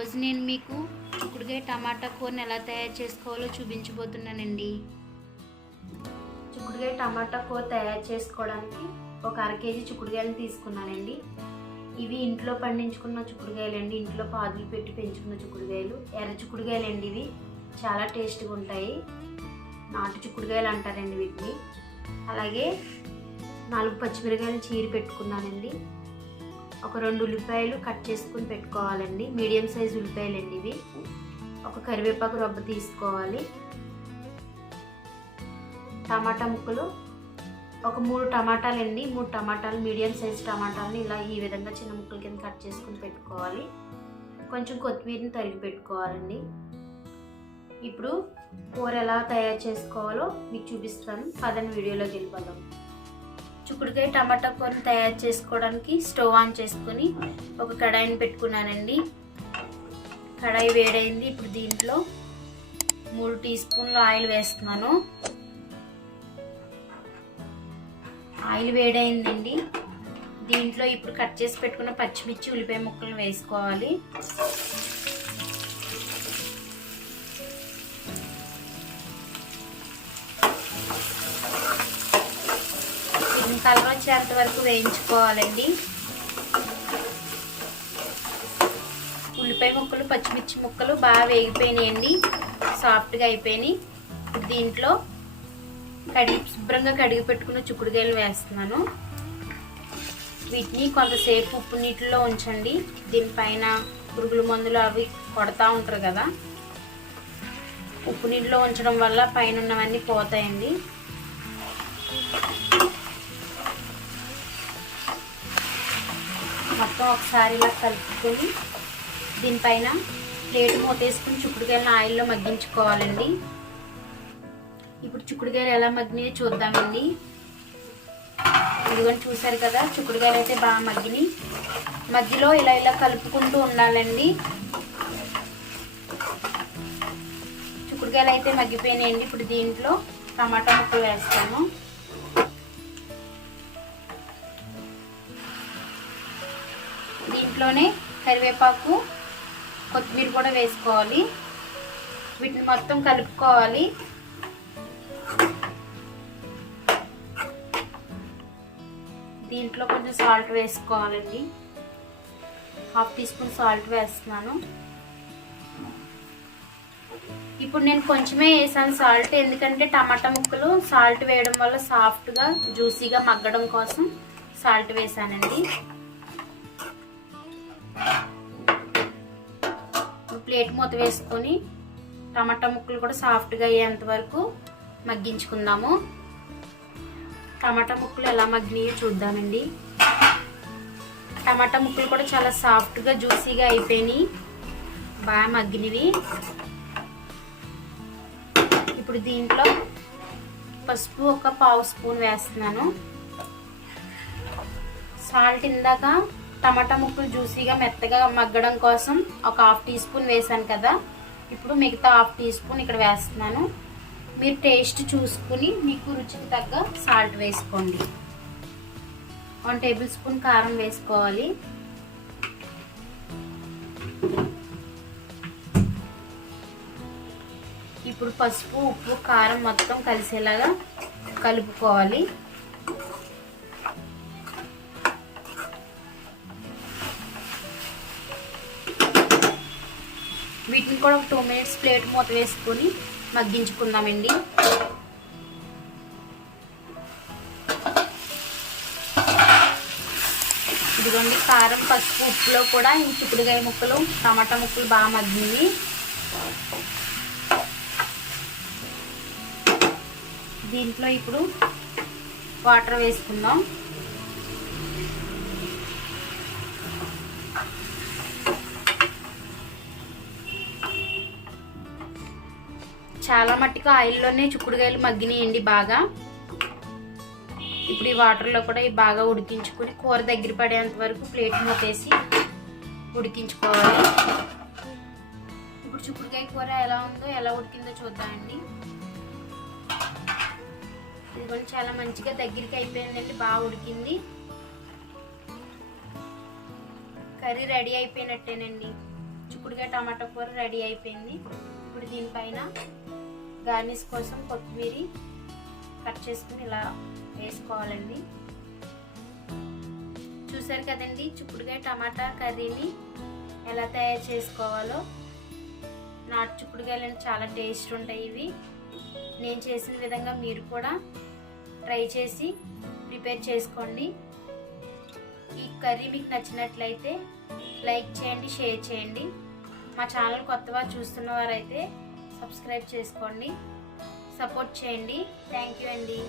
ఈరోజు నేను మీకు చిక్కుడుకాయ టమాటా కూరని ఎలా తయారు చేసుకోవాలో చూపించబోతున్నానండి. చిక్కుడుకాయ టమాటా కూర తయారు చేసుకోవడానికి ఒక 1/2 కేజీ చిక్కుడుకాయలను తీసుకున్నానండి. ఇవి ఇంట్లో పండించుకున్న చిక్కుడుకాయలండి, ఇంట్లో పాదులు పెట్టి పెంచుకున్న చిక్కుడుకాయలు, ఎర్ర చిక్కుడుకాయలండి. ఇవి చాలా టేస్ట్గా ఉంటాయి. నాటు చిక్కుడుకాయలు అంటారండి వీటిని. అలాగే 4 పచ్చిమిరకాయలు చీరి పెట్టుకున్నానండి. ఒక 2 ఉల్లిపాయలు కట్ చేసుకుని పెట్టుకోవాలండి, మీడియం సైజు ఉల్లిపాయలండి ఇవి. ఒక కరివేపాకు రబ్బ తీసుకోవాలి. టమాటా ముక్కలు ఒక 3 టమాటాలండి. 3 టమాటాలు మీడియం సైజు టమాటాలని ఇలా ఈ విధంగా చిన్న ముక్కల కింద కట్ చేసుకుని పెట్టుకోవాలి. కొంచెం కొత్తిమీరని తరిగి పెట్టుకోవాలండి. ఇప్పుడు కూర ఎలా తయారు చేసుకోవాలో మీకు చూపిస్తాను. పదండి వీడియోలోకి వెళ్ళిపోదాం. చిక్కుడుకాయ టమాటా కూరని తయారు చేసుకోవడానికి స్టవ్ ఆన్ చేసుకొని ఒక కడాయిని పెట్టుకున్నానండి. కడాయి వేడైంది. ఇప్పుడు దీంట్లో 3 టీ స్పూన్ల ఆయిల్ వేస్తున్నాను. ఆయిల్ వేడైందండి. దీంట్లో ఇప్పుడు కట్ చేసి పెట్టుకున్న పచ్చిమిర్చి, ఉల్లిపాయ ముక్కలను వేసుకోవాలి. కలర్ వచ్చేంత వరకు వేయించుకోవాలండి. ఉల్లిపాయ ముక్కలు, పచ్చిమిర్చి ముక్కలు బాగా వేగిపోయినాయండి, సాఫ్ట్గా అయిపోయినాయి. దీంట్లో శుభ్రంగా కడిగి పెట్టుకున్న చిక్కుడుకాయలు వేస్తున్నాను. వీటిని కొంతసేపు ఉప్పు నీటిలో ఉంచండి. దీనిపైన పురుగుల మందులు అవి కొడతా ఉంటారు కదా, ఉప్పు నీటిలో ఉంచడం వల్ల పైన ఉన్నవన్నీ పోతాయండి. మొత్తం ఒకసారి ఇలా కలుపుకొని దీనిపైన ప్లేట్ మూతేసుకుని చిక్కుడుకాయలను ఆయిల్లో మగ్గించుకోవాలండి. ఇప్పుడు చిక్కుడుకాయలు ఎలా మగ్గినాయో చూద్దామండి. ఇదిగోని చూసారు కదా, చిక్కుడుకాయలు అయితే బాగా మగ్గినాయి. మధ్యలో ఇలా ఇలా కలుపుకుంటూ ఉండాలండి. చిక్కుడుకాయలు అయితే మగ్గిపోయినాయండి. ఇప్పుడు దీంట్లో టమాటా ముక్కలు వేస్తాను. దీంట్లోనే కరివేపాకు, కొత్తిమీర కూడా వేసుకోవాలి. వీటిని మొత్తం కలుపుకోవాలి. దీంట్లో కొంచెం సాల్ట్ వేసుకోవాలండి. 1/2 టీ స్పూన్ సాల్ట్ వేస్తున్నాను. ఇప్పుడు నేను కొంచెమే వేసాను సాల్ట్, ఎందుకంటే టమాటా ముక్కలు సాల్ట్ వేయడం వల్ల సాఫ్ట్గా జ్యూసీగా మగ్గడం కోసం సాల్ట్ వేసానండి. ప్లేట్ మూత వేసుకొని టమాటా ముక్కలు కూడా సాఫ్ట్గా అయ్యేంత వరకు మగ్గించుకుందాము. టమాటా ముక్కలు ఎలా మగ్గినాయో చూద్దామండి. టమాటా ముక్కలు కూడా చాలా సాఫ్ట్గా జ్యూసీగా అయిపోయినాయి, బాగా మగ్గినవి. ఇప్పుడు దీంట్లో పసుపు ఒక 1/2 స్పూన్ వేస్తున్నాను. సాల్ట్ ఇందాక టమాటా ముక్కలు జ్యూసీగా మెత్తగా మగ్గడం కోసం ఒక 1/2 టీ స్పూన్ వేసాను కదా, ఇప్పుడు మిగతా 1/2 టీ స్పూన్ ఇక్కడ వేస్తున్నాను. మీరు టేస్ట్ చూసుకుని మీకు రుచికి తగ్గ సాల్ట్ వేసుకోండి. 1 టేబుల్ స్పూన్ కారం వేసుకోవాలి. ఇప్పుడు పసుపు, ఉప్పు, కారం మొత్తం కలిసేలాగా కలుపుకోవాలి. వీటిని కూడా ఒక 2 మినిట్స్ ప్లేట్ మూత వేసుకొని మగ్గించుకుందామండి. ఇదిగోండి, కారం, పసుపు, ఉప్పులో కూడా ఈ చిక్కుడుకాయ ముక్కలు, టమాటా ముక్కలు బాగా మగ్గింది. దీంట్లో ఇప్పుడు వాటర్ వేసుకుందాం. చాలా మట్టిగా ఆయిల్లోనే చిక్కుడుకాయలు మగ్గినాయండి బాగా. ఇప్పుడు ఈ వాటర్లో కూడా ఇవి బాగా ఉడికించుకొని కూర దగ్గర పడేంత వరకు ప్లేట్ మూతేసి ఉడికించుకోవాలి. ఇప్పుడు చిక్కుడుకాయ కూర ఎలా ఉందో, ఎలా ఉడికిందో చూద్దామండి. ఇది కూడా చాలా మంచిగా దగ్గరికి అయిపోయిందండి, బాగా ఉడికింది. కర్రీ రెడీ అయిపోయినట్టేనండి. చిక్కుడుకాయ టమాటా కూర రెడీ అయిపోయింది. ఇప్పుడు దీనిపైన గార్నిష్ కోసం కొత్తిమీర కట్ చేసుకుని ఇలా వేసుకోవాలండి. చూసారు కదండి చిక్కుడుకాయ టమాటా కర్రీని ఎలా తయారు చేసుకోవాలో. నాటు చిక్కుడుకాయలు చాలా టేస్ట్ ఉంటాయి ఇవి. నేను చేసిన విధంగా మీరు కూడా ట్రై చేసి ప్రిపేర్ చేసుకోండి. ఈ కర్రీ మీకు నచ్చినట్లయితే లైక్ చేయండి, షేర్ చేయండి. మా ఛానల్ కొత్తగా చూస్తున్న వారైతే సబ్స్క్రైబ్ చేసుకోండి, సపోర్ట్ చేయండి. థ్యాంక్ యూ అండి.